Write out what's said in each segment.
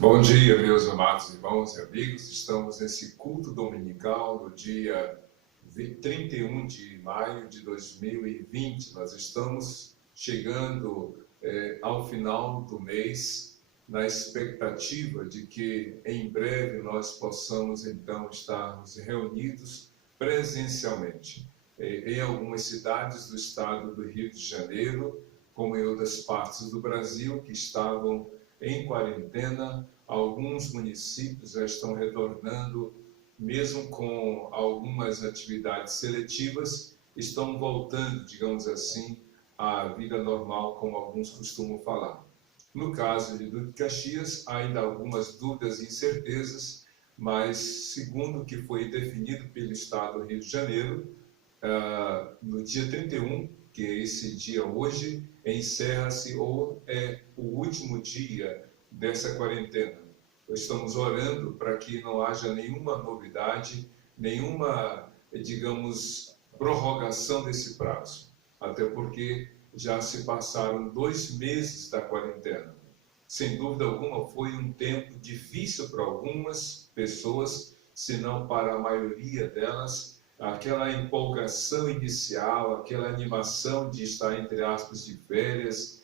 Bom dia, meus amados irmãos e amigos. Estamos nesse culto dominical do dia 31 de maio de 2020. Nós estamos chegando ao final do mês, na expectativa de que em breve nós possamos então estarmos reunidos presencialmente em algumas cidades do estado do Rio de Janeiro, como em outras partes do Brasil que estavam em quarentena. Alguns municípios já estão retornando, mesmo com algumas atividades seletivas, estão voltando, digamos assim, à vida normal, como alguns costumam falar. No caso de Duque de Caxias, ainda há algumas dúvidas e incertezas, mas segundo o que foi definido pelo Estado do Rio de Janeiro, no dia 31, que é esse dia hoje, encerra-se ou é o último dia dessa quarentena. Estamos orando para que não haja nenhuma novidade, nenhuma, digamos, prorrogação desse prazo. Até porque já se passaram 2 meses da quarentena. Sem dúvida alguma, foi um tempo difícil para algumas pessoas, se não para a maioria delas. Aquela empolgação inicial, aquela animação de estar, entre aspas, de férias,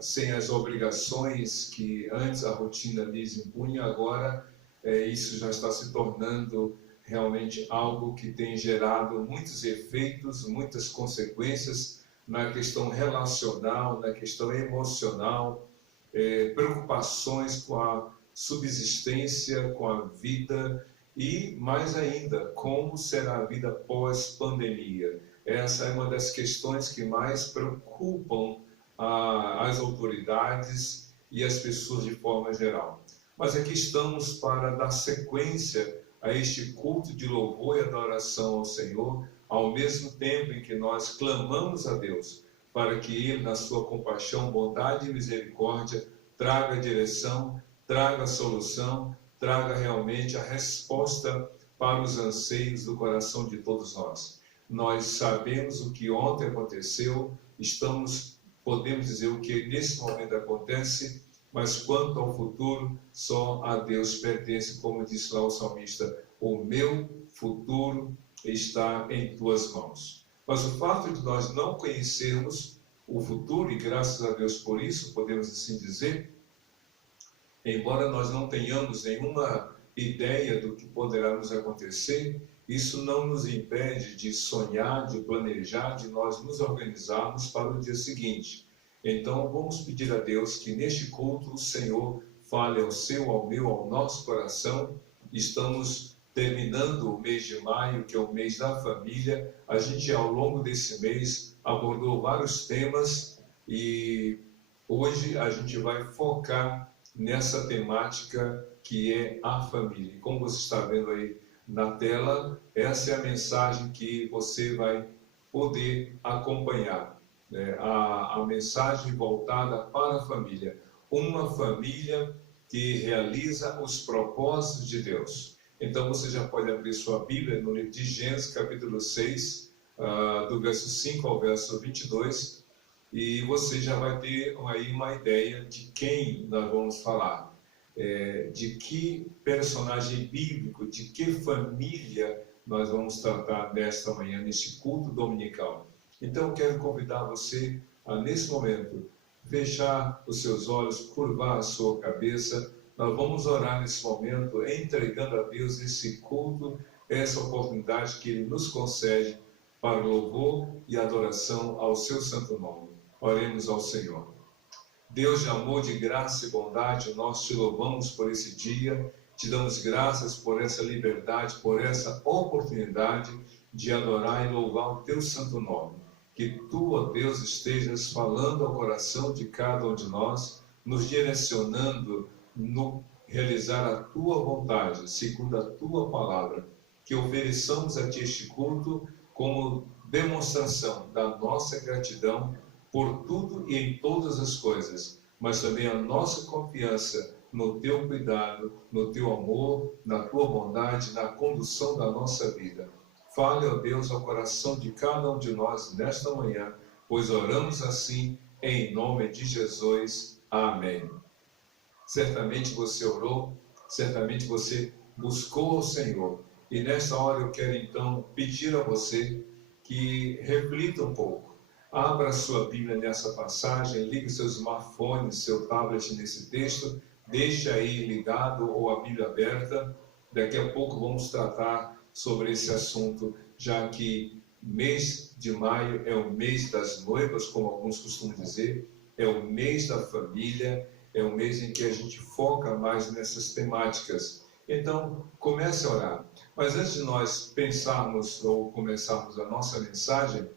sem as obrigações que antes a rotina lhes impunha, agora isso já está se tornando realmente algo que tem gerado muitos efeitos, muitas consequências na questão relacional, na questão emocional, preocupações com a subsistência, com a vida e, mais ainda, como será a vida pós-pandemia. Essa é uma das questões que mais preocupam as autoridades e as pessoas de forma geral. Mas aqui estamos para dar sequência a este culto de louvor e adoração ao Senhor, ao mesmo tempo em que nós clamamos a Deus para que Ele, na sua compaixão, bondade e misericórdia, traga direção, traga solução, traga realmente a resposta para os anseios do coração de todos nós. Nós sabemos o que ontem aconteceu, podemos dizer o que nesse momento acontece, mas quanto ao futuro, só a Deus pertence, como disse lá o salmista: o meu futuro está em tuas mãos. Mas o fato de nós não conhecermos o futuro, e graças a Deus por isso, podemos assim dizer, embora nós não tenhamos nenhuma ideia do que poderá nos acontecer, isso não nos impede de sonhar, de planejar, de nós nos organizarmos para o dia seguinte. Então, vamos pedir a Deus que neste culto o Senhor fale ao seu, ao meu, ao nosso coração. Estamos terminando o mês de maio, que é o mês da família. A gente, ao longo desse mês, abordou vários temas e hoje a gente vai focar nessa temática que é a família. Como você está vendo aí na tela, essa é a mensagem que você vai poder acompanhar. A mensagem voltada para a família. Uma família que realiza os propósitos de Deus. Então você já pode abrir sua Bíblia no livro de Gênesis, capítulo 6, do verso 5 ao verso 22, e você já vai ter aí uma ideia de quem nós vamos falar, de que personagem bíblico, de que família nós vamos tratar nesta manhã, neste culto dominical. Então, eu quero convidar você a, nesse momento, fechar os seus olhos, curvar a sua cabeça. Nós vamos orar nesse momento, entregando a Deus esse culto, essa oportunidade que Ele nos concede para louvor e adoração ao seu santo nome. Oremos ao Senhor. Deus de amor, de graça e bondade, nós te louvamos por esse dia, te damos graças por essa liberdade, por essa oportunidade de adorar e louvar o teu santo nome. Que tu, ó Deus, estejas falando ao coração de cada um de nós, nos direcionando no realizar a tua vontade, segundo a tua palavra. Que ofereçamos a ti este culto como demonstração da nossa gratidão por tudo e em todas as coisas, mas também a nossa confiança no teu cuidado, no teu amor, na tua bondade, na condução da nossa vida. Fale, ó Deus, ao coração de cada um de nós nesta manhã, pois oramos assim em nome de Jesus. Amém. certamente você orou, certamente você buscou o Senhor. E nessa hora eu quero então pedir a você que reflita um pouco. Abra sua Bíblia nessa passagem, ligue seu smartphone, seu tablet nesse texto, deixe aí ligado ou a Bíblia aberta. Daqui a pouco vamos tratar sobre esse assunto, já que mês de maio é o mês das noivas, como alguns costumam dizer, é o mês da família, é o mês em que a gente foca mais nessas temáticas. Então, comece a orar. Mas antes de nós pensarmos ou começarmos a nossa mensagem,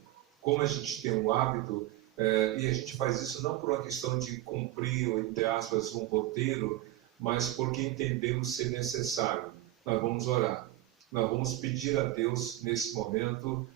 como a gente tem um hábito, e a gente faz isso não por uma questão de cumprir, entre aspas, um roteiro, mas porque entendemos ser necessário. Nós vamos orar. Nós vamos pedir a Deus nesse momento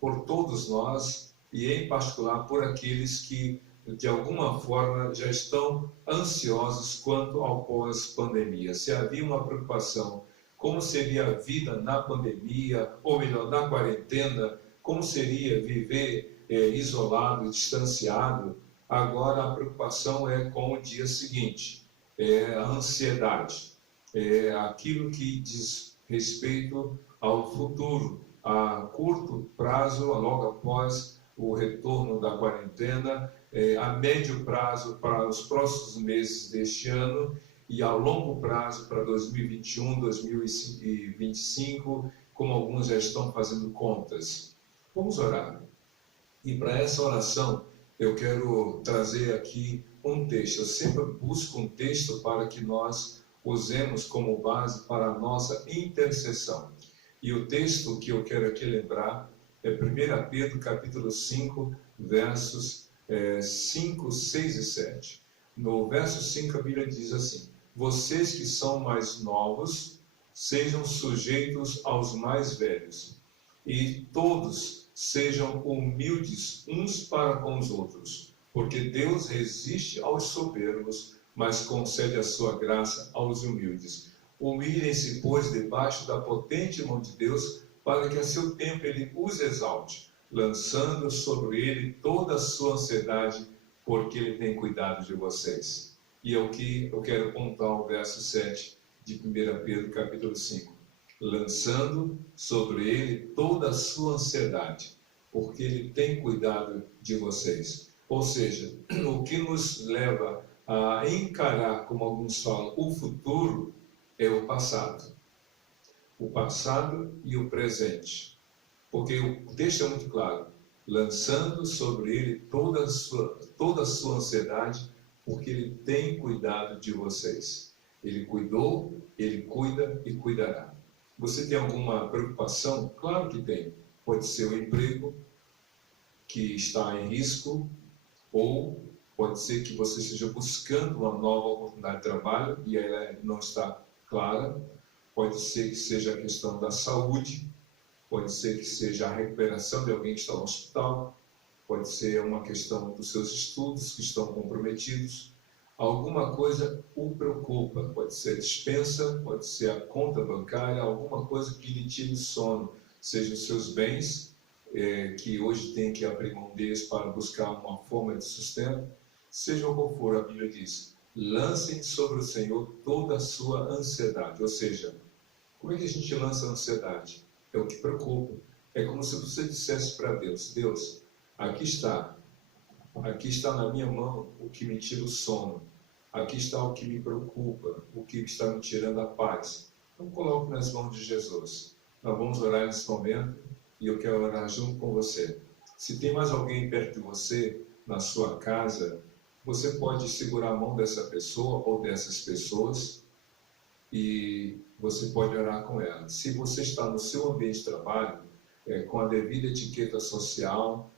por todos nós e em particular por aqueles que de alguma forma já estão ansiosos quanto ao pós-pandemia. Se havia uma preocupação, como seria a vida na pandemia, ou melhor, na quarentena, como seria viver isolado, distanciado, agora a preocupação é com o dia seguinte, é a ansiedade, é aquilo que diz respeito ao futuro, a curto prazo, logo após o retorno da quarentena, a médio prazo para os próximos meses deste ano e a longo prazo para 2021, 2025, como alguns já estão fazendo contas. Vamos orar. E para essa oração, eu quero trazer aqui um texto. Eu sempre busco um texto para que nós usemos como base para a nossa intercessão. E o texto que eu quero aqui lembrar é 1 Pedro capítulo 5, versos 5, 6 e 7. No verso 5 a Bíblia diz assim: vocês que são mais novos, sejam sujeitos aos mais velhos, e todos sejam humildes uns para com os outros, porque Deus resiste aos soberbos, mas concede a sua graça aos humildes. Humilhem-se, pois, debaixo da potente mão de Deus, para que a seu tempo ele os exalte, lançando sobre ele toda a sua ansiedade, porque ele tem cuidado de vocês. E é o que eu quero contar o verso 7 de 1 Pedro capítulo 5. Lançando sobre ele toda a sua ansiedade, porque ele tem cuidado de vocês. Ou seja, o que nos leva a encarar, como alguns falam, o futuro é o passado. O passado e o presente. Porque o texto é muito claro. Lançando sobre ele toda a sua ansiedade, porque ele tem cuidado de vocês. Ele cuidou, ele cuida e cuidará. Você tem alguma preocupação? Claro que tem. Pode ser o emprego que está em risco, ou pode ser que você esteja buscando uma nova oportunidade de trabalho e ela não está clara. Pode ser que seja a questão da saúde, pode ser que seja a recuperação de alguém que está no hospital, pode ser uma questão dos seus estudos que estão comprometidos. Alguma coisa o preocupa, pode ser a dispensa, pode ser a conta bancária, alguma coisa que lhe tire o sono, seja os seus bens, que hoje tem que abrir mão deles para buscar uma forma de sustento, seja o qual for, a Bíblia diz, lancem sobre o Senhor toda a sua ansiedade. Ou seja, como é que a gente lança a ansiedade? É o que preocupa. É como se você dissesse para Deus: Deus, aqui está na minha mão o que me tira o sono, aqui está o que me preocupa, o que está me tirando a paz. Então coloque nas mãos de Jesus. Nós vamos orar nesse momento e eu quero orar junto com você. Se tem mais alguém perto de você, na sua casa, você pode segurar a mão dessa pessoa ou dessas pessoas e você pode orar com ela. Se você está no seu ambiente de trabalho, com a devida etiqueta social,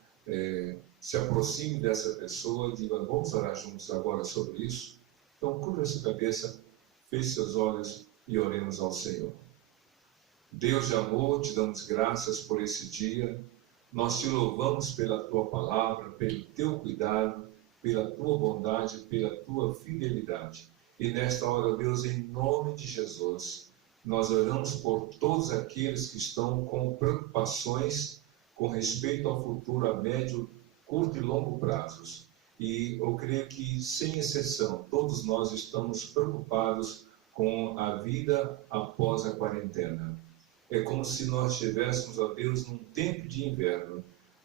se aproxime dessa pessoa e diga: vamos orar juntos agora sobre isso. Então, curva sua cabeça, feche seus olhos e oremos ao Senhor. Deus de amor, te damos graças por esse dia. Nós te louvamos pela tua palavra, pelo teu cuidado, pela tua bondade, pela tua fidelidade. E nesta hora, Deus, em nome de Jesus, nós oramos por todos aqueles que estão com preocupações com respeito ao futuro a médio, curto e longo prazos. E eu creio que, sem exceção, todos nós estamos preocupados com a vida após a quarentena. É como se nós estivéssemos, ó Deus, num tempo de inverno.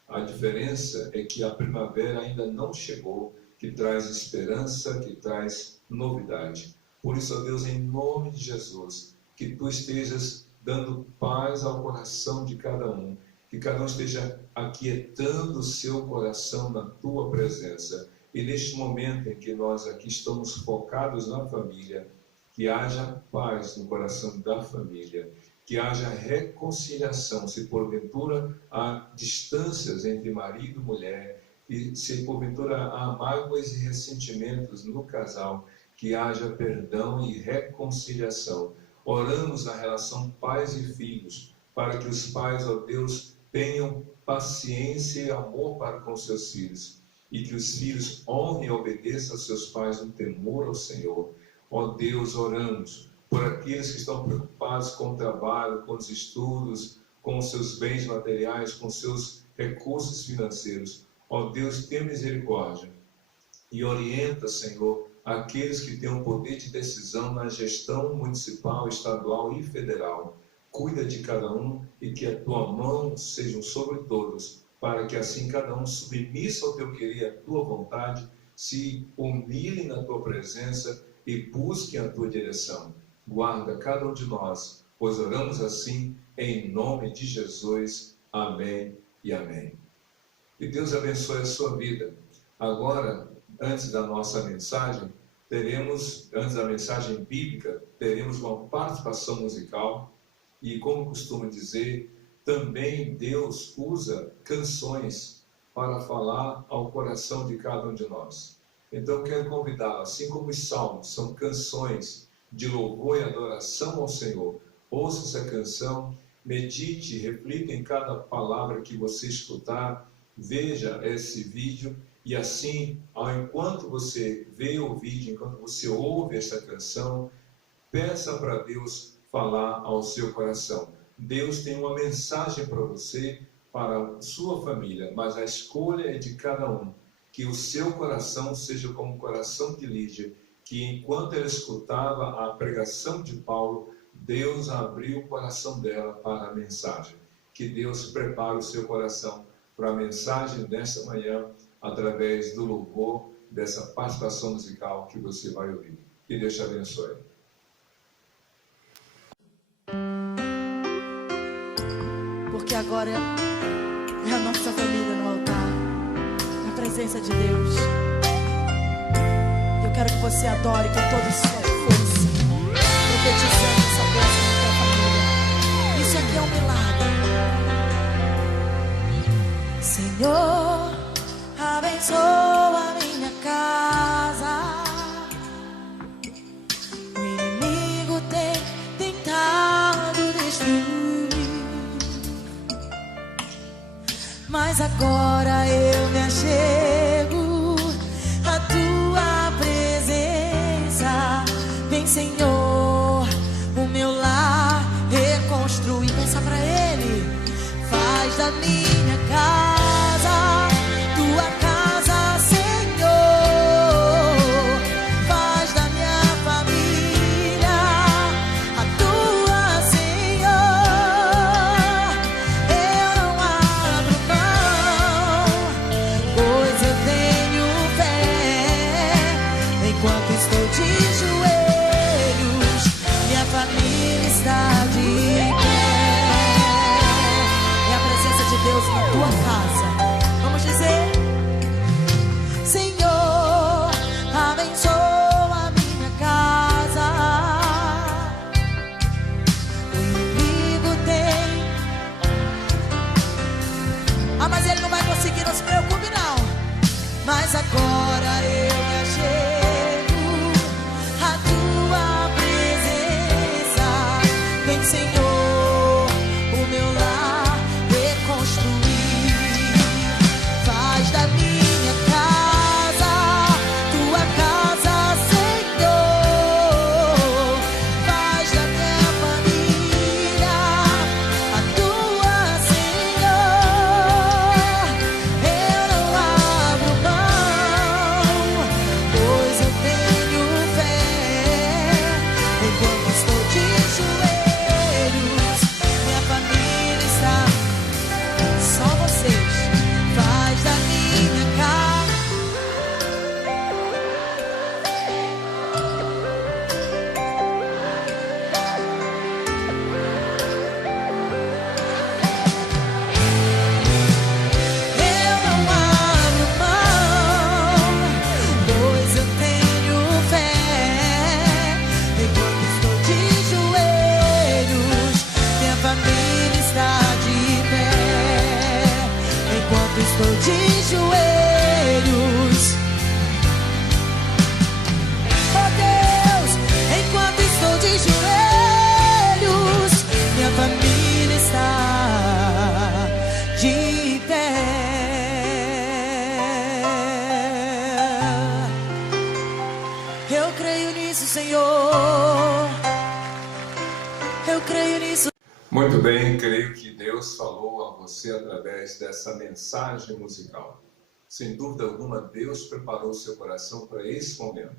A diferença é que a primavera ainda não chegou, que traz esperança, que traz novidade. Por isso, ó Deus, em nome de Jesus, que Tu estejas dando paz ao coração de cada um, que cada um esteja aquietando o seu coração na Tua presença. E neste momento em que nós aqui estamos focados na família, que haja paz no coração da família, que haja reconciliação, se porventura há distâncias entre marido e mulher, e se porventura há mágoas e ressentimentos no casal, que haja perdão e reconciliação. Oramos na relação pais e filhos, para que os pais, ó Deus, tenham paciência e amor para com seus filhos, e que os filhos honrem e obedeçam a seus pais no temor ao Senhor. Ó Deus, oramos por aqueles que estão preocupados com o trabalho, com os estudos, com os seus bens materiais, com os seus recursos financeiros. Ó Deus, tenha misericórdia e orienta, Senhor, aqueles que têm o poder de decisão na gestão municipal, estadual e federal. Cuida de cada um e que a Tua mão seja sobre todos, para que assim cada um, submissa ao Teu querer e à Tua vontade, se humilhe na Tua presença e busque a Tua direção. Guarda cada um de nós, pois oramos assim em nome de Jesus. Amém e amém. Que Deus abençoe a sua vida. Agora, antes da nossa mensagem, antes da mensagem bíblica, teremos uma participação musical. E como costumo dizer, também Deus usa canções para falar ao coração de cada um de nós. Então quero convidá-lo, assim como os salmos são canções de louvor e adoração ao Senhor, ouça essa canção, medite, reflita em cada palavra que você escutar, veja esse vídeo e assim, enquanto você vê o vídeo, enquanto você ouve essa canção, peça para Deus falar ao seu coração. Deus tem uma mensagem para você, para a sua família, mas a escolha é de cada um. Que o seu coração seja como o coração de Lídia, que enquanto ela escutava a pregação de Paulo, Deus abriu o coração dela para a mensagem. Que Deus prepare o seu coração para a mensagem desta manhã, através do louvor, dessa participação musical que você vai ouvir. Que Deus te abençoe. Porque agora é a nossa família no altar, na presença de Deus. Eu quero que você adore com toda a sua força, profetizando essa bênção na tua família. Isso aqui é um milagre. Senhor, abençoa a minha casa. O inimigo tem tentado destruir, mas agora eu me achego à tua presença. Vem, Senhor, o meu lar reconstruir. Peça pra Ele, faz da minha casa tua casa, Senhor. Faz da minha família a tua, Senhor. Eu não abro mão, pois eu tenho fé. Enquanto estou de joelhos, minha família está de pé. É a presença de Deus creio nisso, Senhor. Eu creio nisso. Muito bem, creio que Deus falou a você através dessa mensagem musical. Sem dúvida alguma, Deus preparou seu coração para esse momento.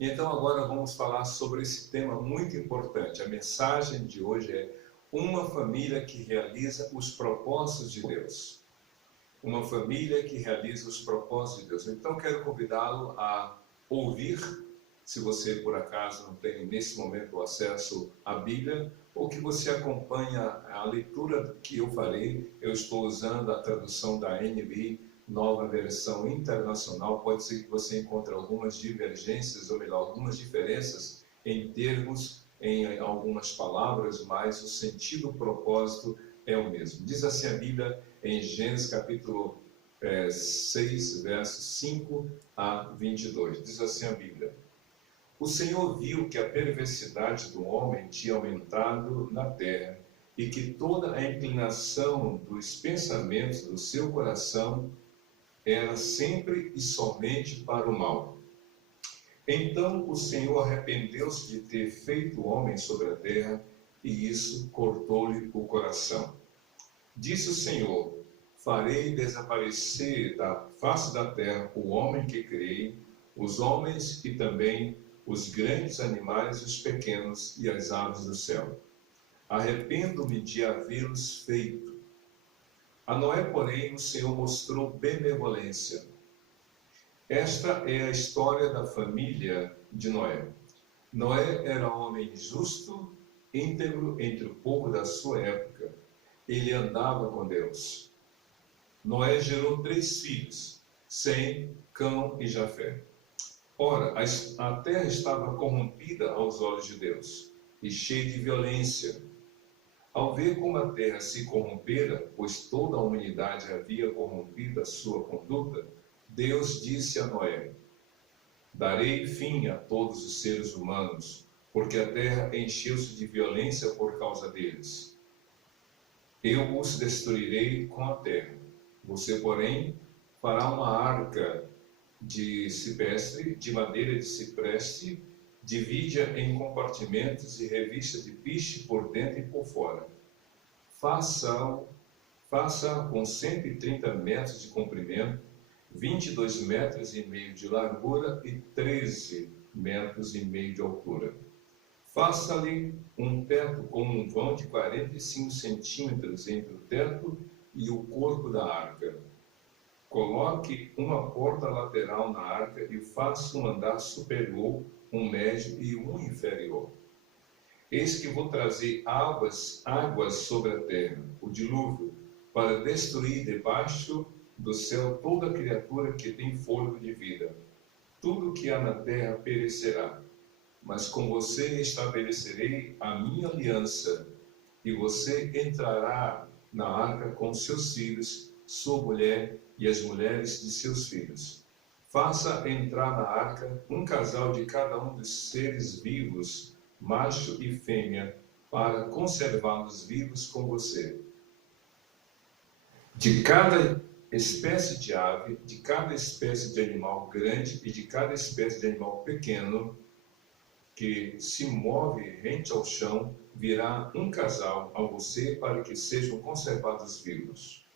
E então agora vamos falar sobre esse tema muito importante. A mensagem de hoje é uma família que realiza os propósitos de Deus. Uma família que realiza os propósitos de Deus. Então quero convidá-lo a ouvir, se você por acaso não tem nesse momento acesso à Bíblia, ou que você acompanha a leitura que eu farei. Eu estou usando a tradução da NVI, Nova Versão Internacional. Pode ser que você encontre algumas divergências, ou melhor, algumas diferenças em termos, em algumas palavras, mas o sentido, o propósito é o mesmo. Diz assim a Bíblia em Gênesis capítulo 6, versos 5 a 22. Diz assim a Bíblia: O Senhor viu que a perversidade do homem tinha aumentado na terra e que toda a inclinação dos pensamentos do seu coração era sempre e somente para o mal. Então o Senhor arrependeu-se de ter feito o homem sobre a terra, e isso cortou-lhe o coração. Disse o Senhor: Farei desaparecer da face da terra o homem que criei, os homens e também os grandes animais, os pequenos e as aves do céu. Arrependo-me de havê-los feito. A Noé, porém, o Senhor mostrou benevolência. Esta é a história da família de Noé. Noé era um homem justo, íntegro entre o povo da sua época. Ele andava com Deus. Noé gerou 3 filhos, Sem, Cão e Jafé. Ora, a terra estava corrompida aos olhos de Deus e cheia de violência. Ao ver como a terra se corrompera, pois toda a humanidade havia corrompido a sua conduta, Deus disse a Noé: Darei fim a todos os seres humanos, porque a terra encheu-se de violência por causa deles. Eu os destruirei com a terra. Você, porém, fará uma arca de cipreste, de madeira de cipreste, divide-a em compartimentos e revista de piche por dentro e por fora. Faça com 130 metros de comprimento, 22 metros e meio de largura e 13 metros e meio de altura. Faça-lhe um teto com um vão de 45 centímetros entre o teto e o corpo da arca. Coloque uma porta lateral na arca e faça um andar superior, um médio e um inferior. Eis que vou trazer águas sobre a terra, o dilúvio, para destruir debaixo do céu toda criatura que tem fôlego de vida. Tudo que há na terra perecerá, mas com você estabelecerei a minha aliança, e você entrará na arca com seus filhos, sua mulher e as mulheres de seus filhos. Faça entrar na arca um casal de cada um dos seres vivos, macho e fêmea, para conservá-los vivos com você. De cada espécie de ave, de cada espécie de animal grande e de cada espécie de animal pequeno que se move rente ao chão, virá um casal a você para que sejam conservados vivos.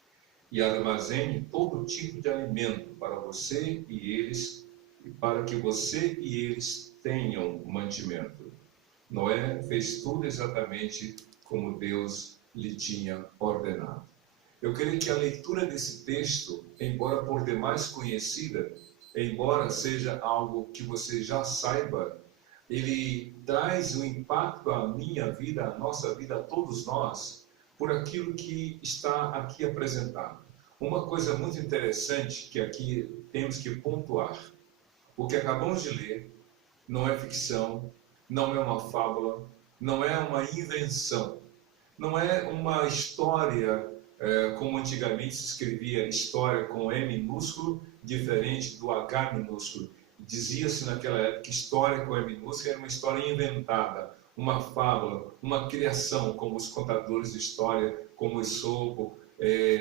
E armazene todo tipo de alimento para você e eles, e para que você e eles tenham mantimento. Noé fez tudo exatamente como Deus lhe tinha ordenado. Eu creio que a leitura desse texto, embora por demais conhecida, embora seja algo que você já saiba, ele traz um impacto à minha vida, à nossa vida, a todos nós, por aquilo que está aqui apresentado. Uma coisa muito interessante que aqui temos que pontuar: o que acabamos de ler não é ficção, não é uma fábula, não é uma invenção, não é uma história como antigamente se escrevia história com M minúsculo, diferente do H minúsculo. Dizia-se naquela época que história com M minúsculo era uma história inventada, uma fábula, uma criação, como os contadores de história, como Esopo,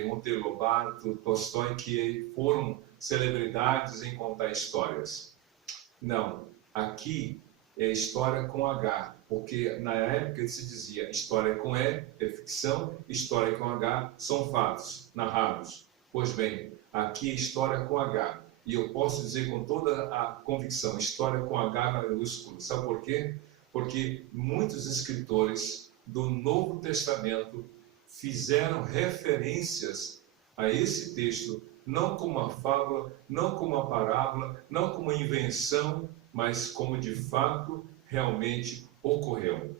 Monteiro Lobato, Tolstói, que foram celebridades em contar histórias. Não, aqui história com H, porque na época se dizia história com E é ficção, história com H são fatos narrados. Pois bem, aqui é história com H, e eu posso dizer com toda a convicção, história com H maiúsculo. Sabe por quê? Porque muitos escritores do Novo Testamento fizeram referências a esse texto, não como uma fábula, não como uma parábola, não como uma invenção, mas como de fato realmente ocorreu.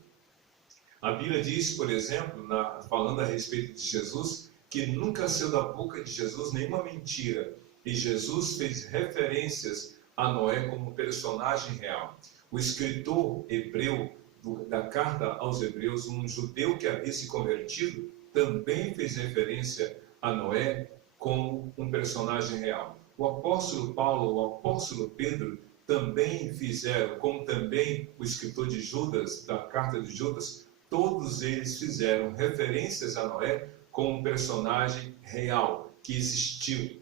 A Bíblia diz, por exemplo, falando a respeito de Jesus, que nunca saiu da boca de Jesus nenhuma mentira, e Jesus fez referências a Noé como personagem real. O escritor hebreu da carta aos Hebreus, um judeu que havia se convertido, também fez referência a Noé como um personagem real. O apóstolo Paulo, o apóstolo Pedro também fizeram, como também o escritor de Judas, da carta de Judas, todos eles fizeram referências a Noé como um personagem real, que existiu.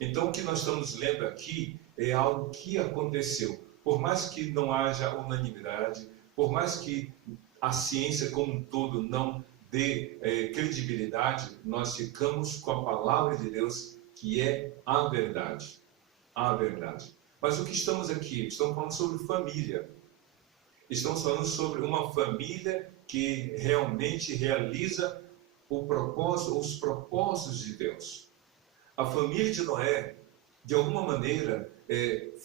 Então, o que nós estamos lendo aqui é algo que aconteceu. Por mais que não haja unanimidade, por mais que a ciência como um todo não dê credibilidade, nós ficamos com a palavra de Deus, que é a verdade. A verdade. Mas o que estamos aqui? Estamos falando sobre família. Estamos falando sobre uma família que realmente realiza os propósitos de Deus. A família de Noé, de alguma maneira,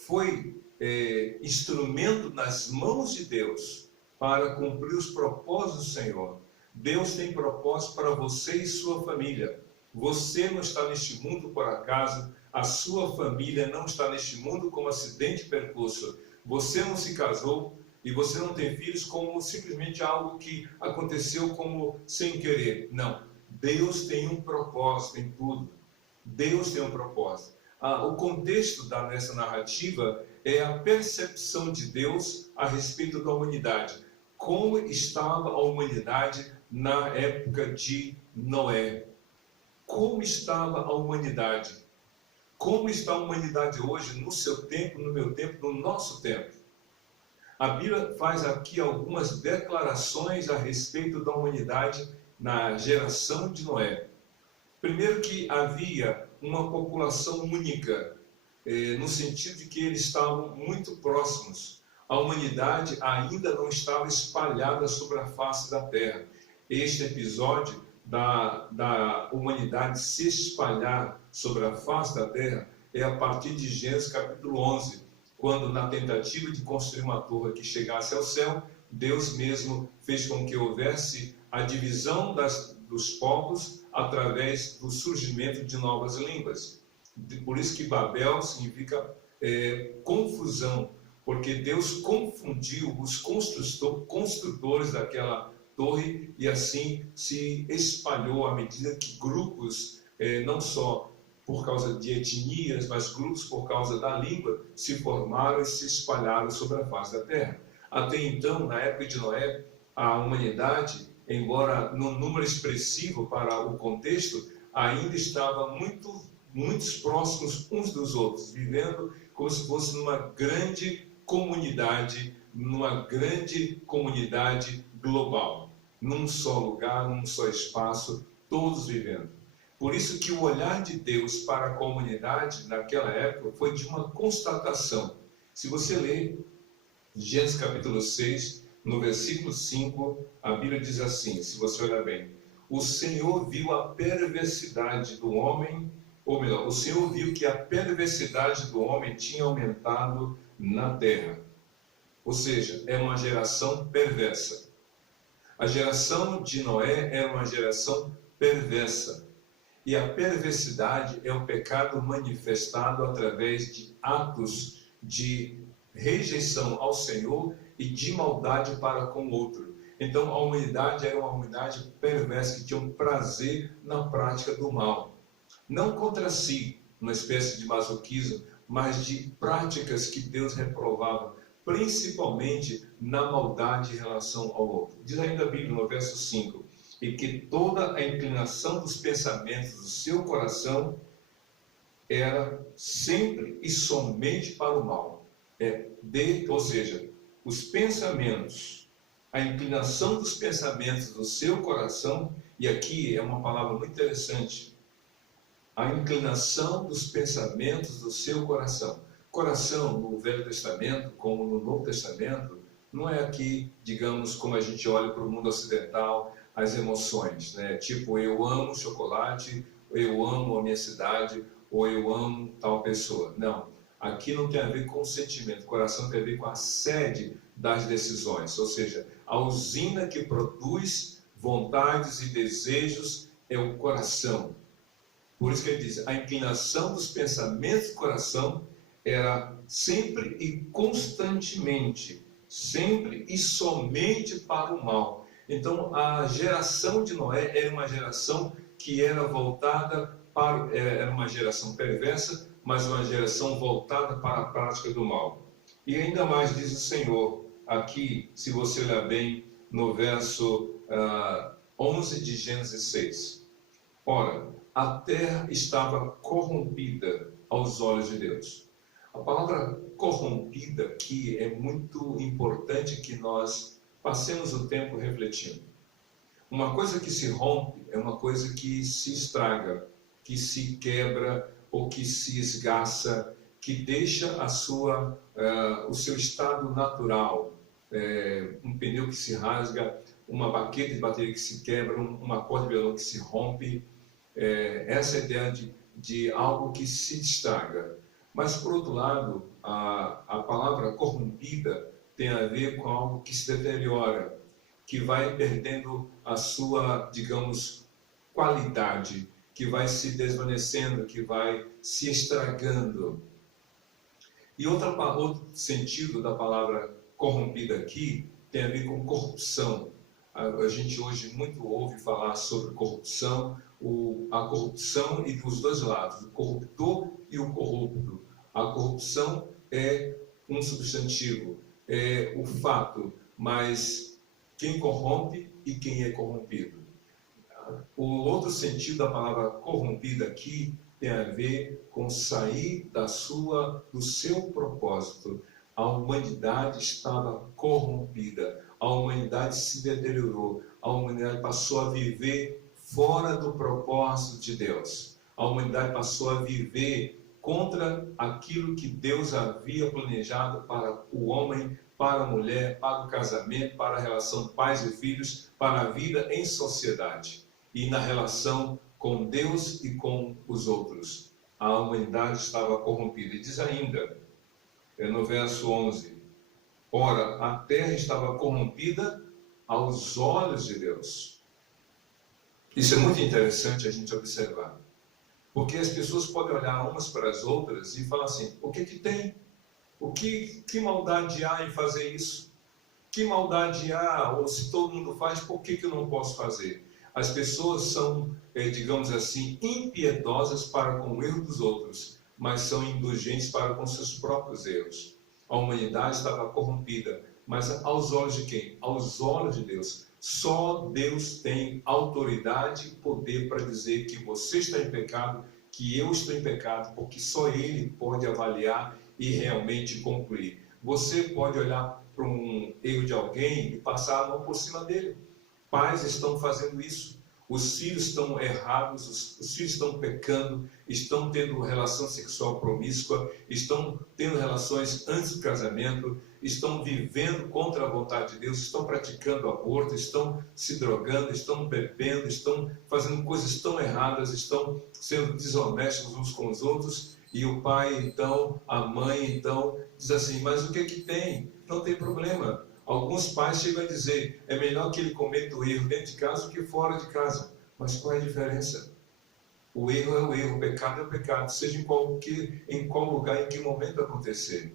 foi instrumento nas mãos de Deus para cumprir os propósitos do Senhor. Deus tem propósito para você e sua família. Você não está neste mundo por acaso, a sua família não está neste mundo como acidente de percurso. Você não se casou e você não tem filhos como simplesmente algo que aconteceu como sem querer. Não, Deus tem um propósito em tudo. Deus tem um propósito. O contexto nessa narrativa é a percepção de Deus a respeito da humanidade. Como estava a humanidade na época de Noé? Como estava a humanidade? Como está a humanidade hoje, no seu tempo, no meu tempo, no nosso tempo? A Bíblia faz aqui algumas declarações a respeito da humanidade na geração de Noé. Primeiro, que havia uma população única, no sentido de que eles estavam muito próximos. A humanidade ainda não estava espalhada sobre a face da terra. Este episódio da humanidade se espalhar sobre a face da terra é a partir de Gênesis capítulo 11, quando, na tentativa de construir uma torre que chegasse ao céu, Deus mesmo fez com que houvesse a divisão dos povos através do surgimento de novas línguas. Por isso que Babel significa confusão, porque Deus confundiu os construtores daquela torre e assim se espalhou à medida que grupos, não só por causa de etnias, mas grupos por causa da língua, se formaram e se espalharam sobre a face da terra. Até então, na época de Noé, a humanidade, embora num número expressivo para o contexto, ainda estava muitos próximos uns dos outros, vivendo como se fosse numa grande comunidade global, num só lugar, num só espaço, todos vivendo. Por isso que o olhar de Deus para a comunidade naquela época foi de uma constatação. Se você ler Gênesis capítulo 6, no versículo 5, a Bíblia diz assim, se você olhar bem: o Senhor viu a perversidade do homem, ou melhor, o Senhor viu que a perversidade do homem tinha aumentado na terra. Ou seja, é uma geração perversa. A geração de Noé era uma geração perversa. E a perversidade é o pecado manifestado através de atos de rejeição ao Senhor e de maldade para com o outro. Então a humanidade era uma humanidade perversa que tinha um prazer na prática do mal. Não contra si, uma espécie de masoquismo, mas de práticas que Deus reprovava, principalmente na maldade em relação ao outro. Diz ainda a Bíblia no verso 5, e que toda a inclinação dos pensamentos do seu coração era sempre e somente para o mal. Ou seja, os pensamentos, a inclinação dos pensamentos do seu coração, e aqui é uma palavra muito interessante, a inclinação dos pensamentos do seu coração. Coração, no Velho Testamento, como no Novo Testamento, não é aqui, digamos, como a gente olha para o mundo ocidental, as emoções, né? Tipo, eu amo chocolate, eu amo a minha cidade, ou eu amo tal pessoa. Não, aqui não tem a ver com o sentimento, o coração tem a ver com a sede das decisões, ou seja, a usina que produz vontades e desejos é o coração. Por isso que ele diz, a inclinação dos pensamentos do coração era sempre e constantemente, sempre e somente para o mal. Então, a geração de Noé era uma geração que era voltada para, era uma geração perversa, mas uma geração voltada para a prática do mal. E ainda mais diz o Senhor, aqui, se você olhar bem, no verso 11 de Gênesis 6. Ora, a terra estava corrompida aos olhos de Deus. A palavra corrompida aqui é muito importante que nós passemos o tempo refletindo. Uma coisa que se rompe é uma coisa que se estraga, que se quebra ou que se esgaça, que deixa o seu estado natural. Um pneu que se rasga, uma baqueta de bateria que se quebra, uma corda de violão que se rompe. Essa é a ideia de algo que se estraga. Mas, por outro lado, a palavra corrompida tem a ver com algo que se deteriora, que vai perdendo a sua, digamos, qualidade, que vai se desvanecendo, que vai se estragando. E outro sentido da palavra corrompida aqui tem a ver com corrupção. A gente hoje muito ouve falar sobre corrupção, a corrupção e dos dois lados, o corruptor e o corrupto. A corrupção é um substantivo, é o fato, mas quem corrompe e quem é corrompido. O outro sentido da palavra corrompida aqui tem a ver com sair do seu propósito. A humanidade estava corrompida, a humanidade se deteriorou, a humanidade passou a viver fora do propósito de Deus. A humanidade passou a viver contra aquilo que Deus havia planejado para o homem, para a mulher, para o casamento, para a relação pais e filhos, para a vida em sociedade e na relação com Deus e com os outros. A humanidade estava corrompida. E diz ainda, no verso 11, ora, a terra estava corrompida aos olhos de Deus. Isso é muito interessante a gente observar. Porque as pessoas podem olhar umas para as outras e falar assim, o que tem? Que maldade há em fazer isso? Que maldade há? Ou se todo mundo faz, por que eu não posso fazer? As pessoas são, digamos assim, impiedosas para com o erro dos outros, mas são indulgentes para com seus próprios erros. A humanidade estava corrompida, mas aos olhos de quem? Aos olhos de Deus. Só Deus tem autoridade e poder para dizer que você está em pecado, que eu estou em pecado, porque só Ele pode avaliar e realmente concluir. Você pode olhar para um erro de alguém e passar a mão por cima dele. Pais estão fazendo isso. Os filhos estão errados, os filhos estão pecando, estão tendo relação sexual promíscua, estão tendo relações antes do casamento, estão vivendo contra a vontade de Deus, estão praticando aborto, estão se drogando, estão bebendo, estão fazendo coisas tão erradas, estão sendo desonestos uns com os outros. E o pai, então, a mãe, então, diz assim, mas o que tem? Não tem problema. Alguns pais chegam a dizer, é melhor que ele cometa o erro dentro de casa do que fora de casa. Mas qual é a diferença? O erro é o erro, o pecado é o pecado, seja em qual lugar, em que momento acontecer.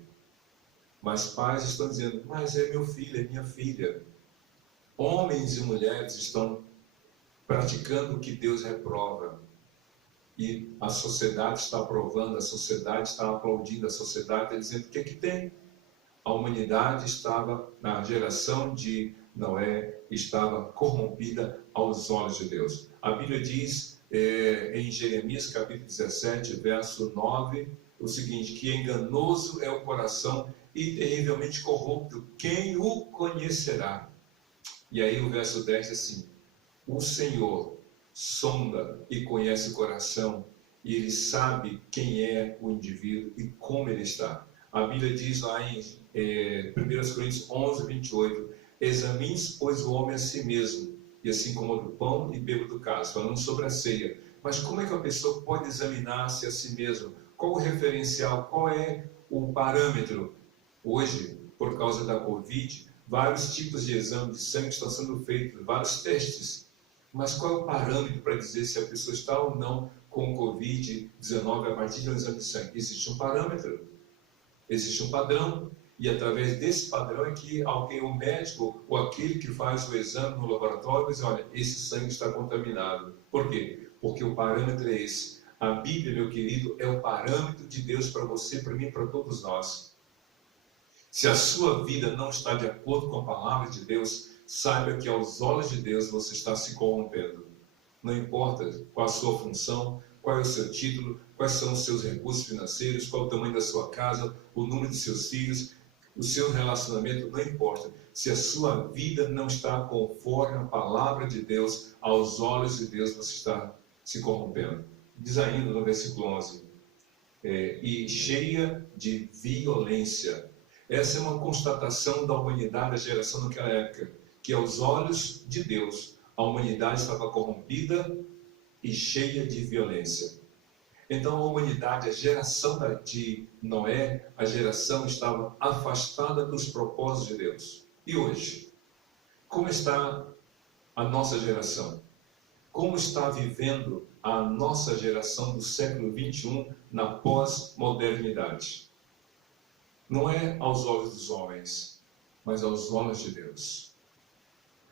Mas pais estão dizendo, mas é meu filho, é minha filha. Homens e mulheres estão praticando o que Deus reprova. E a sociedade está aprovando, a sociedade está aplaudindo, a sociedade está dizendo, o que tem? A humanidade estava, na geração de Noé, estava corrompida aos olhos de Deus. A Bíblia diz, em Jeremias capítulo 17, verso 9, o seguinte, que enganoso é o coração e terrivelmente corrupto, quem o conhecerá? E aí o verso 10 diz assim: o Senhor sonda e conhece o coração, e Ele sabe quem é o indivíduo e como ele está. A Bíblia diz lá em 1 Coríntios 11, 28, examine-se, pois, o homem a si mesmo, e assim coma do pão e beba do cálice, falando sobre a ceia. Mas como é que a pessoa pode examinar-se a si mesmo? Qual o referencial? Qual é o parâmetro? Hoje, por causa da Covid, vários tipos de exame de sangue estão sendo feitos, vários testes. Mas qual é o parâmetro para dizer se a pessoa está ou não com Covid-19 a partir de um exame de sangue? Existe um parâmetro, existe um padrão. E através desse padrão é que alguém, o médico ou aquele que faz o exame no laboratório, diz: olha, esse sangue está contaminado. Por quê? Porque o parâmetro é esse. A Bíblia, meu querido, é o parâmetro de Deus para você, para mim, para todos nós. Se a sua vida não está de acordo com a palavra de Deus, saiba que aos olhos de Deus você está se corrompendo. Não importa qual a sua função, qual é o seu título, quais são os seus recursos financeiros, qual é o tamanho da sua casa, o número de seus filhos, o seu relacionamento, não importa. Se a sua vida não está conforme a palavra de Deus, aos olhos de Deus você está se corrompendo. Diz ainda no versículo 11, e cheia de violência. Essa é uma constatação da humanidade, da geração naquela época, que aos olhos de Deus, a humanidade estava corrompida e cheia de violência. Então a humanidade, a geração de Noé, a geração estava afastada dos propósitos de Deus. E hoje, como está a nossa geração? Como está vivendo a nossa geração do século 21 na pós-modernidade? Não é aos olhos dos homens, mas aos olhos de Deus.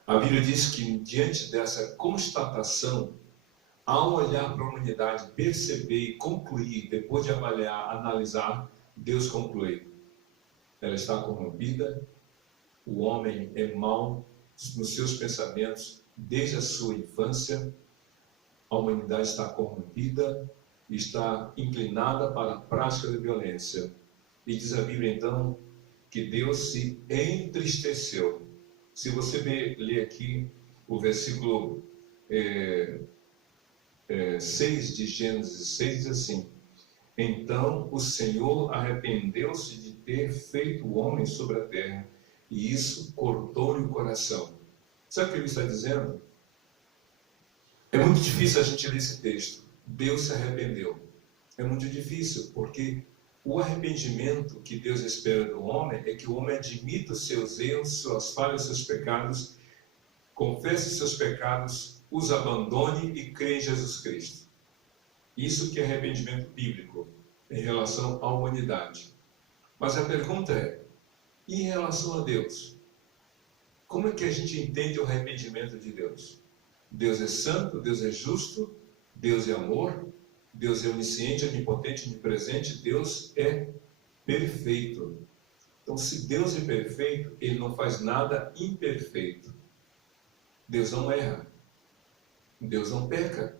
A Bíblia diz que diante dessa constatação, ao olhar para a humanidade, perceber e concluir, depois de avaliar, analisar, Deus conclui: ela está corrompida, o homem é mau nos seus pensamentos desde a sua infância, a humanidade está corrompida, está inclinada para a prática da violência. E diz a Bíblia então que Deus se entristeceu. Se você ler aqui o versículo 6 de Gênesis 6, diz assim: então o Senhor arrependeu-se de ter feito o homem sobre a terra, e isso cortou-lhe o coração. Sabe o que ele está dizendo? É muito difícil a gente ler esse texto. Deus se arrependeu. É muito difícil, porque o arrependimento que Deus espera do homem é que o homem admita os seus erros, suas falhas, seus pecados, confesse seus pecados, os abandone e crê em Jesus Cristo. Isso que é arrependimento bíblico em relação à humanidade. Mas a pergunta é: e em relação a Deus? Como é que a gente entende o arrependimento de Deus? Deus é santo, Deus é justo, Deus é amor, Deus é onisciente, onipotente, onipresente, Deus é perfeito. Então, se Deus é perfeito, Ele não faz nada imperfeito. Deus não erra. Deus não peca.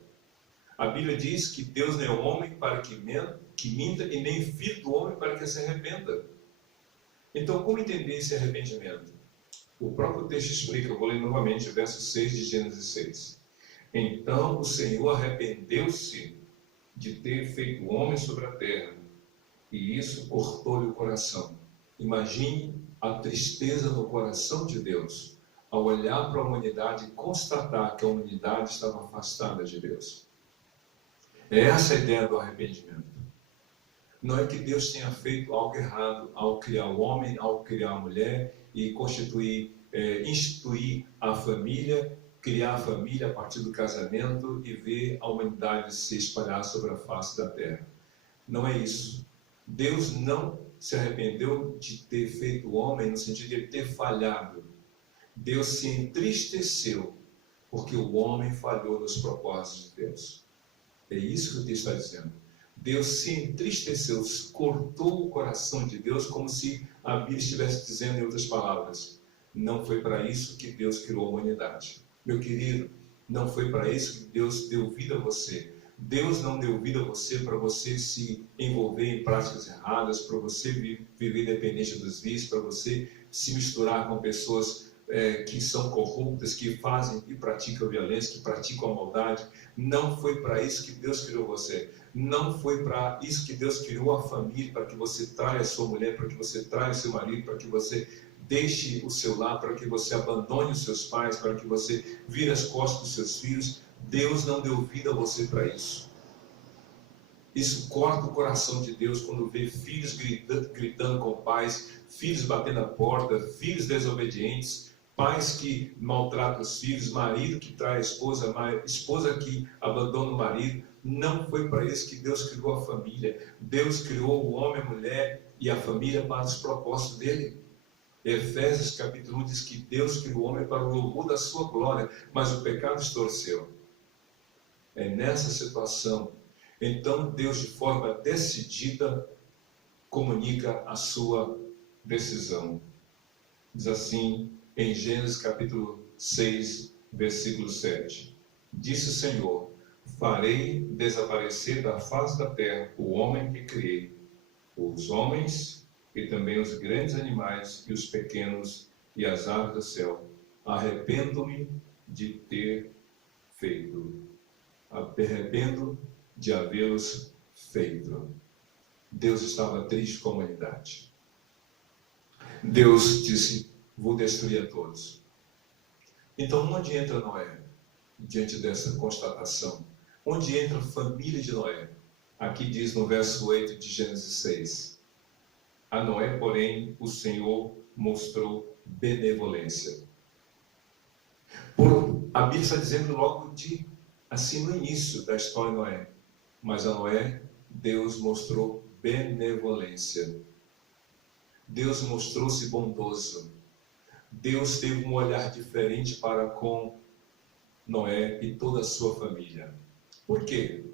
A Bíblia diz que Deus não é homem para que minta, e nem filho do homem para que se arrependa. Então, como entender esse arrependimento? O próprio texto explica, eu vou ler novamente o verso 6 de Gênesis 6. Então o Senhor arrependeu-se de ter feito o homem sobre a terra, e isso cortou-lhe o coração. Imagine a tristeza no coração de Deus, ao olhar para a humanidade e constatar que a humanidade estava afastada de Deus. É essa a ideia do arrependimento. Não é que Deus tenha feito algo errado ao criar o homem, ao criar a mulher e instituir a família, criar a família a partir do casamento e ver a humanidade se espalhar sobre a face da terra. Não é isso. Deus não se arrependeu de ter feito o homem no sentido de ele ter falhado. Deus se entristeceu porque o homem falhou nos propósitos de Deus. É isso que o texto está dizendo. Deus se entristeceu, cortou o coração de Deus, como se a Bíblia estivesse dizendo em outras palavras: não foi para isso que Deus criou a humanidade. Meu querido, não foi para isso que Deus deu vida a você. Deus não deu vida a você para você se envolver em práticas erradas, para você viver dependente dos vícios, para você se misturar com pessoas que são corruptas, que fazem e praticam violência, que praticam a maldade. Não foi para isso que Deus criou você. Não foi para isso que Deus criou a família, para que você traia a sua mulher, para que você traia o seu marido, para que você deixe o seu lar, para que você abandone os seus pais, para que você vire as costas dos seus filhos. Deus não deu vida a você para isso. Isso corta o coração de Deus quando vê filhos gritando com pais, filhos batendo a porta, filhos desobedientes, pais que maltratam os filhos, marido que trai a esposa, esposa que abandona o marido. Não foi para isso que Deus criou a família. Deus criou o homem, a mulher e a família para os propósitos dele. Efésios capítulo 1 diz que Deus criou o homem para o louvor da sua glória, mas o pecado distorceu. É nessa situação, então Deus de forma decidida comunica a sua decisão. Diz assim em Gênesis capítulo 6, versículo 7. Disse o Senhor: farei desaparecer da face da terra o homem que criei, os homens e também os grandes animais e os pequenos e as aves do céu. Arrependo-me de ter feito. Arrependo de havê-los feito. Deus estava triste com a humanidade. Deus disse: vou destruir a todos. Então, onde entra Noé? Diante dessa constatação. Onde entra a família de Noé? Aqui diz no verso 8 de Gênesis 6. A Noé, porém, o Senhor mostrou benevolência. A Bíblia está dizendo logo assim no início da história de Noé. Mas a Noé, Deus mostrou benevolência. Deus mostrou-se bondoso. Deus teve um olhar diferente para com Noé e toda a sua família. Por quê?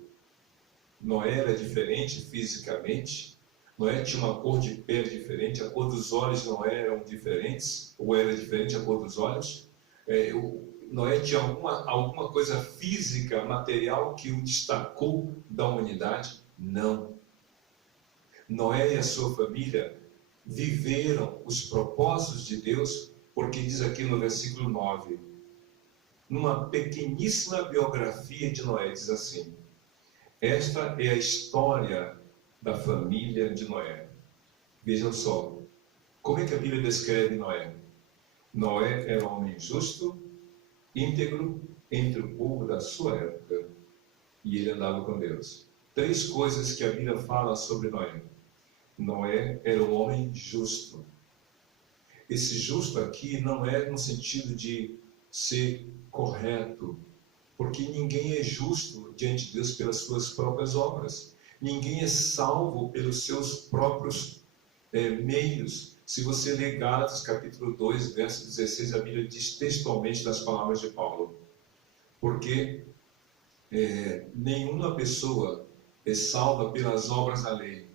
Noé era diferente fisicamente. Noé tinha uma cor de pele diferente. A cor dos olhos de Noé eram diferentes. Ou era diferente a cor dos olhos. Noé tinha alguma coisa física, material, que o destacou da humanidade? Não. Noé e a sua família viveram os propósitos de Deus, porque diz aqui no versículo 9, numa pequeníssima biografia de Noé, diz assim: esta é a história da família de Noé. Vejam só, como é que a Bíblia descreve Noé? Noé era um homem justo, íntegro entre o povo da sua época, e ele andava com Deus. 3 coisas que a Bíblia fala sobre Noé. Noé era um homem justo. Esse justo aqui não é no sentido de ser correto, porque ninguém é justo diante de Deus pelas suas próprias obras. Ninguém é salvo pelos seus próprios meios. Se você ler Gálatas capítulo 2, verso 16, a Bíblia diz textualmente das palavras de Paulo. Porque nenhuma pessoa é salva pelas obras da lei.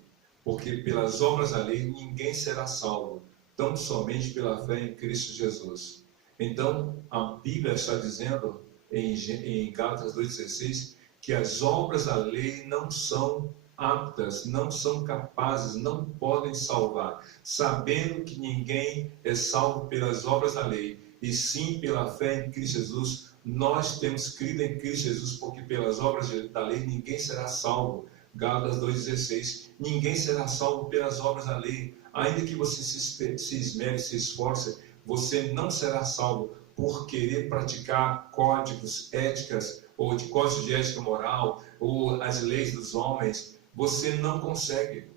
Porque pelas obras da lei ninguém será salvo, tão somente pela fé em Cristo Jesus. Então, a Bíblia está dizendo em Gálatas 2,16 que as obras da lei não são aptas, não são capazes, não podem salvar, sabendo que ninguém é salvo pelas obras da lei, e sim pela fé em Cristo Jesus. Nós temos crido em Cristo Jesus, porque pelas obras da lei ninguém será salvo. Gálatas 2,16, ninguém será salvo pelas obras da lei. Ainda que você se esmere, se esforce, você não será salvo por querer praticar códigos, éticas, ou de códigos de ética moral, ou as leis dos homens. Você não consegue.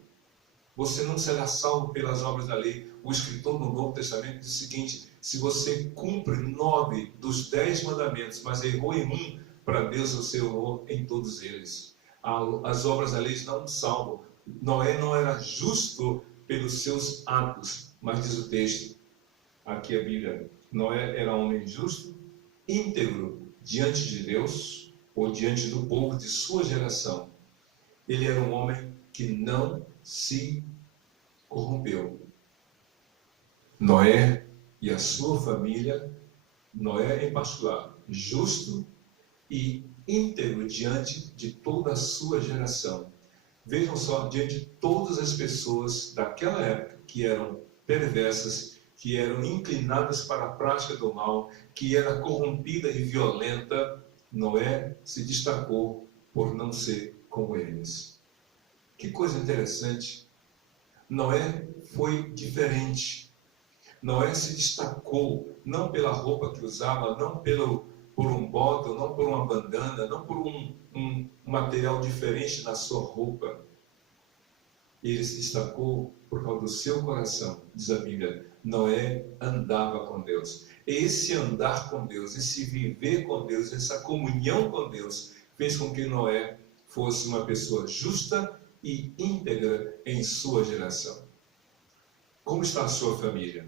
Você não será salvo pelas obras da lei. O escritor no Novo Testamento diz o seguinte: se você cumpre 9 dos 10 mandamentos, mas errou em um, para Deus você errou em todos eles. As obras da lei não salvam. Noé não era justo pelos seus atos, mas diz o texto, aqui a Bíblia, Noé era homem justo, íntegro diante de Deus, ou diante do povo de sua geração. Ele era um homem que não se corrompeu. Noé e a sua família, Noé em particular, justo e íntegro diante de toda a sua geração. Vejam só, diante de todas as pessoas daquela época que eram perversas, que eram inclinadas para a prática do mal, que era corrompida e violenta, Noé se destacou por não ser como eles. Que coisa interessante. Noé foi diferente. Noé se destacou não pela roupa que usava, não por um bottom, não por uma bandana, não por um material diferente na sua roupa. Ele se destacou por causa do seu coração, diz a Bíblia. Noé andava com Deus. Esse andar com Deus, esse viver com Deus, essa comunhão com Deus, fez com que Noé fosse uma pessoa justa e íntegra em sua geração. Como está a sua família?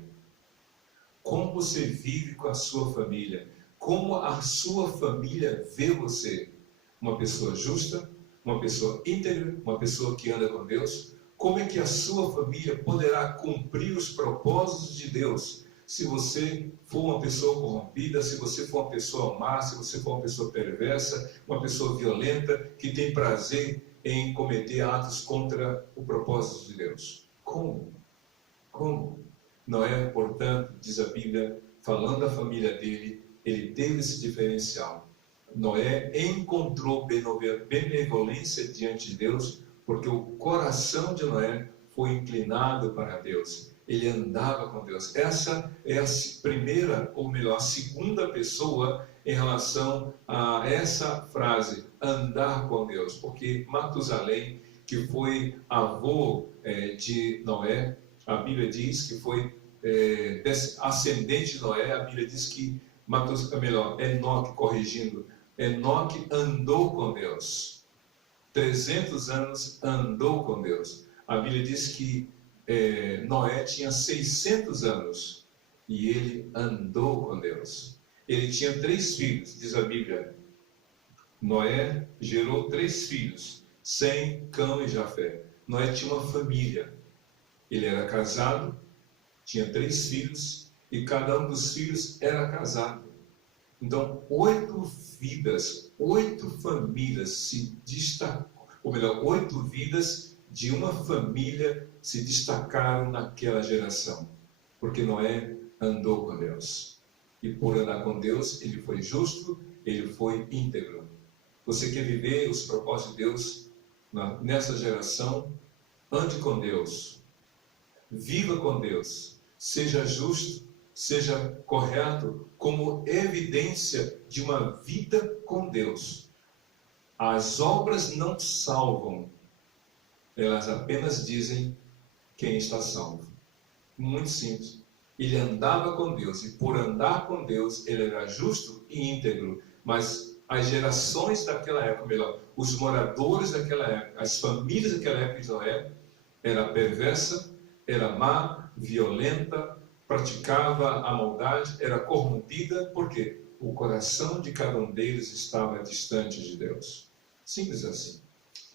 Como você vive com a sua família? Como a sua família vê você? Uma pessoa justa? Uma pessoa íntegra? Uma pessoa que anda com Deus? Como é que a sua família poderá cumprir os propósitos de Deus se você for uma pessoa corrompida, se você for uma pessoa má, se você for uma pessoa perversa, uma pessoa violenta, que tem prazer em cometer atos contra o propósito de Deus? Como? Noé, portanto, diz a Bíblia, falando da família dele, ele teve esse diferencial. Noé encontrou benevolência diante de Deus, porque o coração de Noé foi inclinado para Deus. Ele andava com Deus. Essa é a primeira, ou melhor, a segunda pessoa em relação a essa frase, andar com Deus. Porque Matusalém, que foi avô de Noé, a Bíblia diz que foi ascendente de Noé. A Bíblia diz que Enoque, corrigindo, Enoque andou com Deus. 300 anos andou com Deus. A Bíblia diz que Noé tinha 600 anos e ele andou com Deus. Ele tinha 3 filhos, diz a Bíblia. Noé gerou 3 filhos, Sem, Cão e Jafé. Noé tinha uma família. Ele era casado, tinha 3 filhos e cada um dos filhos era casado. Então, 8 vidas, 8 famílias se destacou, ou melhor, 8 vidas de uma família se destacaram naquela geração, porque Noé andou com Deus. E por andar com Deus, ele foi justo, ele foi íntegro. Você quer viver os propósitos de Deus nessa geração? Ande com Deus. Viva com Deus. Seja justo, seja correto, como evidência de uma vida com Deus. As obras não salvam, elas apenas dizem quem está salvo. Muito simples. Ele andava com Deus, e por andar com Deus, ele era justo e íntegro. Mas as gerações daquela época, melhor, os moradores daquela época, as famílias daquela época de Noé, era perversa, era má, violenta, praticava a maldade, era corrompida, porque o coração de cada um deles estava distante de Deus. Simples assim.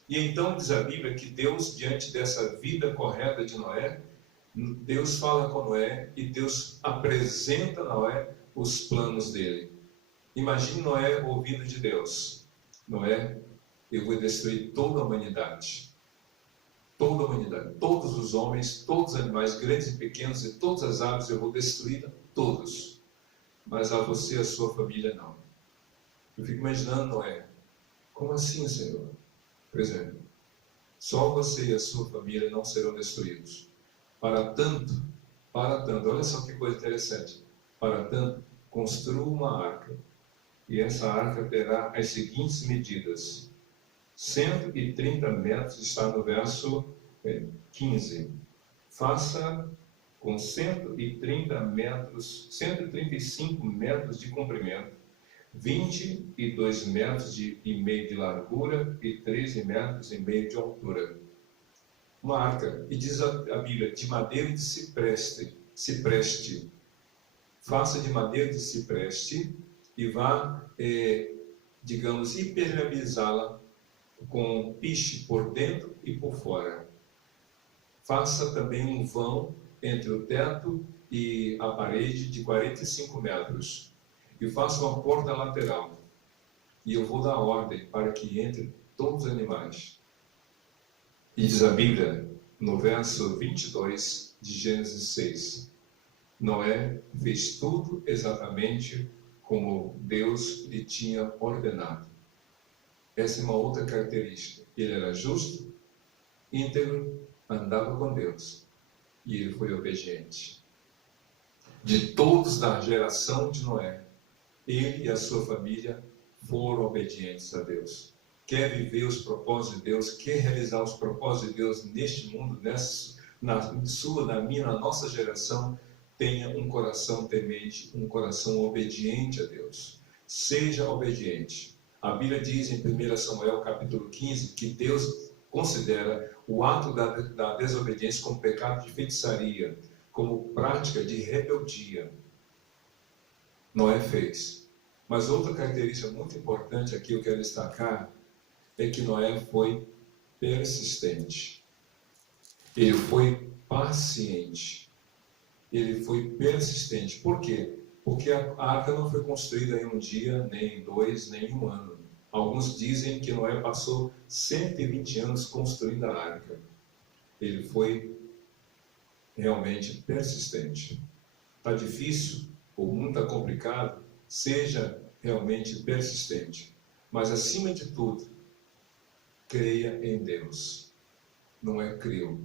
E então diz a Bíblia que Deus, diante dessa vida correta de Noé, Deus fala com Noé e Deus apresenta a Noé os planos dele. Imagine Noé ouvindo de Deus: Noé, eu vou destruir toda a humanidade. Toda a humanidade, todos os homens, todos os animais, grandes e pequenos, e todas as aves, eu vou destruir todos. Mas a você e a sua família não. Eu fico imaginando Noé: como assim, Senhor? Por exemplo, só você e a sua família não serão destruídos. Para tanto, olha só que coisa interessante. Para tanto, construa uma arca. E essa arca terá as seguintes medidas: 130 metros, está no verso 15. Faça com 130 metros, 135 metros de comprimento, 22 metros e meio de largura e 13 metros e meio de altura. Uma arca, e diz a Bíblia, de madeira de cipreste. Faça de madeira de cipreste e vá, digamos, impermeabilizá-la com piche por dentro e por fora. Faça também um vão entre o teto e a parede de 45 metros. E faça uma porta lateral. e eu vou dar ordem para que entrem todos os animais. E diz a Bíblia, no verso 22 de Gênesis 6, Noé fez tudo exatamente como Deus lhe tinha ordenado. Essa é uma outra característica. Ele era justo, íntegro, andava com Deus e ele foi obediente. De todos da geração de Noé, ele e a sua família foram obedientes a Deus. Quer viver os propósitos de Deus, quer realizar os propósitos de Deus neste mundo, na sua, na minha, na nossa geração, tenha um coração temente, um coração obediente a Deus. Seja obediente. A Bíblia diz em 1 Samuel capítulo 15 que Deus considera o ato da desobediência como pecado de feitiçaria, como prática de rebeldia. Noé fez. Mas outra característica muito importante aqui eu quero destacar é que Noé foi persistente. Ele foi paciente. Ele foi persistente. Por quê? Porque a arca não foi construída em um dia, nem em 2, nem em 1 ano. Alguns dizem que Noé passou 120 anos construindo a arca. Ele foi realmente persistente. Está difícil ou muito está complicado? Seja realmente persistente. Mas acima de tudo, creia em Deus. Noé creu.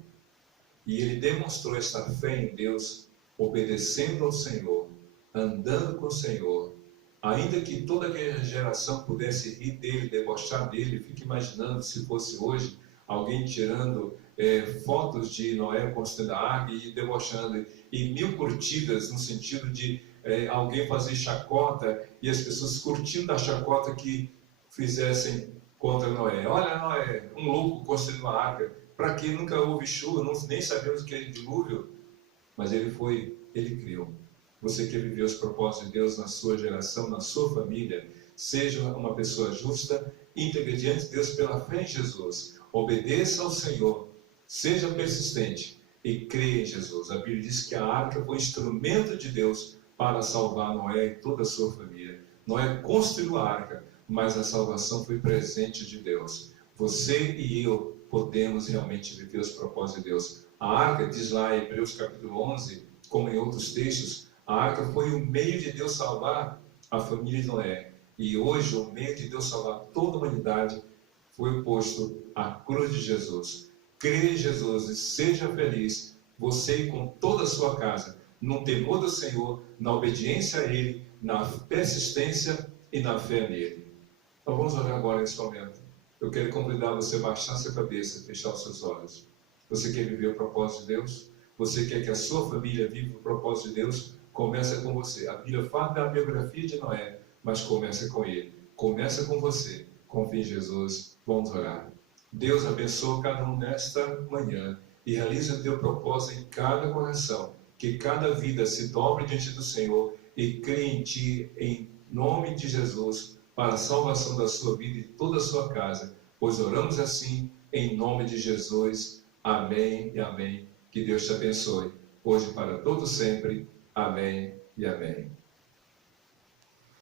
E ele demonstrou esta fé em Deus, obedecendo ao Senhor, andando com o Senhor. Ainda que toda aquela geração pudesse rir dele, debochar dele, fique imaginando se fosse hoje alguém tirando fotos de Noé construindo a arca e debochando, e 1000 curtidas, no sentido de alguém fazer chacota, e as pessoas curtindo a chacota que fizessem contra Noé. Olha Noé, um louco construindo uma arca, para que nunca houve chuva, nem sabemos o que é dilúvio, mas ele criou. Você quer viver os propósitos de Deus na sua geração, na sua família, seja uma pessoa justa, íntegra diante de Deus pela fé em Jesus, obedeça ao Senhor, seja persistente e creia em Jesus. A Bíblia diz que a arca foi instrumento de Deus para salvar Noé e toda a sua família. Noé construiu a arca, mas a salvação foi presente de Deus. Você e eu podemos realmente viver os propósitos de Deus. A arca, diz lá em Hebreus capítulo 11, como em outros textos, a arca foi o meio de Deus salvar a família de Noé. E hoje o meio de Deus salvar toda a humanidade foi posto à cruz de Jesus. Creia em Jesus e seja feliz, você e com toda a sua casa, no temor do Senhor, na obediência a Ele, na persistência e na fé nele. Então vamos orar agora nesse momento. Eu quero convidar você a baixar sua cabeça, fechar os seus olhos. Você quer viver o propósito de Deus? Você quer que a sua família viva o propósito de Deus? Começa com você. A Bíblia fala da biografia de Noé, mas começa com ele. Começa com você. Confie em Jesus. Vamos orar. Deus abençoe cada um nesta manhã e realize o teu propósito em cada coração. Que cada vida se dobre diante do Senhor e creia em Ti, em nome de Jesus, para a salvação da sua vida e toda a sua casa. Pois oramos assim, em nome de Jesus. Amém e amém. Que Deus te abençoe, hoje para todo sempre. Amém e amém.